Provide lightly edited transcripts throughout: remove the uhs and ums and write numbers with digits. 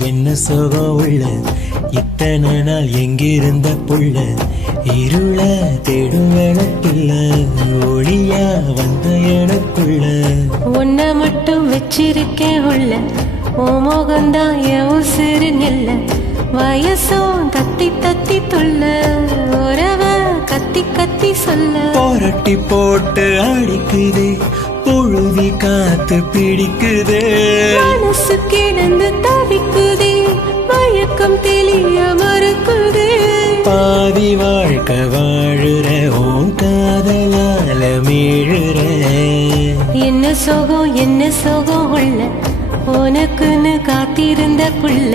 என்ன சோகம் உள்ள இத்தனை நாள் எங்கிருந்த புள்ள இருள தேடும் விளக்கில்ல ஒளியா வந்த எனக்குள்ள உன்னை மட்டும் வச்சிருக்கேன் உள்ள ஓ மோகந்தான் என் உசிறு நெல்ல வயசும் தத்தி தத்தி துள்ள உறவ கத்தி கத்தி சொல்ல போரட்டி போட்டு அடிக்குதே புழுதி காத்து பிடிக்குதே மனசு கிடந்து தவிக்குதே மயக்கம் தெளிய மறுக்குதே பாதி வாழ்க்கை வாழுற உன் காதலால மீழுற என்ன சோகம் உள்ள உனக்குன்னு காத்திருந்த புள்ள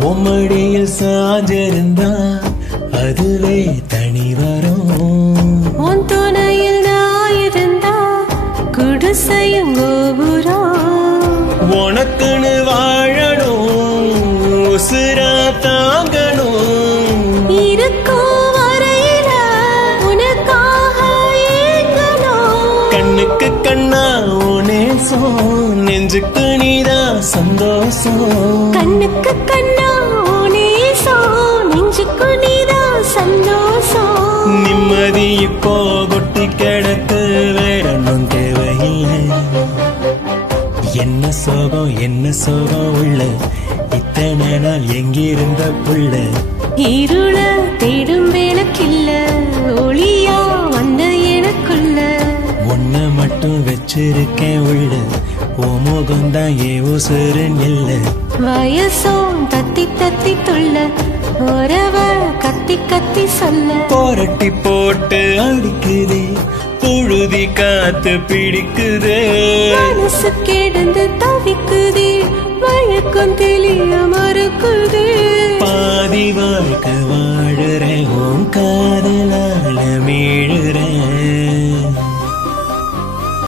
உம்மடியில் சாஞ்சிருந்தா அதுவே தனி வரும் உன் துணையில் நான் இருந்தா குடிசையும் கோபுரம் உனக்குன்னு வாழணும் உசுரா தாங்கணும் இருக்கும் வரையில உனக்காக ஏங்கணும் கண்ணுக்கு கண்ணா நேசம் நெஞ்சுக்கு நீதான் சந்தோஷம் கண்ணுக்கு கண்ணா நேசம் நெஞ்சுக்கு நீதான் சந்தோஷம் நிம்மதி இப்போ கொட்டி கிடக்கு வேறொன்னும் தேவையில்லை என்ன சோகம் உள்ள இத்தனை நாள் எங்கிருந்த புள்ள இருள தேடும் விளக்கில்ல ஒளியா வந்த எனக்குள்ள உன்னை மட்டும் வச்சிருக்கேன் உள்ள ஓ முகம்தான் ஏ உசுறு நெல்ல வயசும் தத்தி தத்தி துள்ள உறவ கத்தி கத்தி சொல்ல போரட்டி போட்டு அடிக்குதே புழுதி காத்து பிடிக்குதே மனசு கிடந்து தவிக்குதே மயக்கம் தெளிய மறுக்குதே பாதி வாழ்க்கை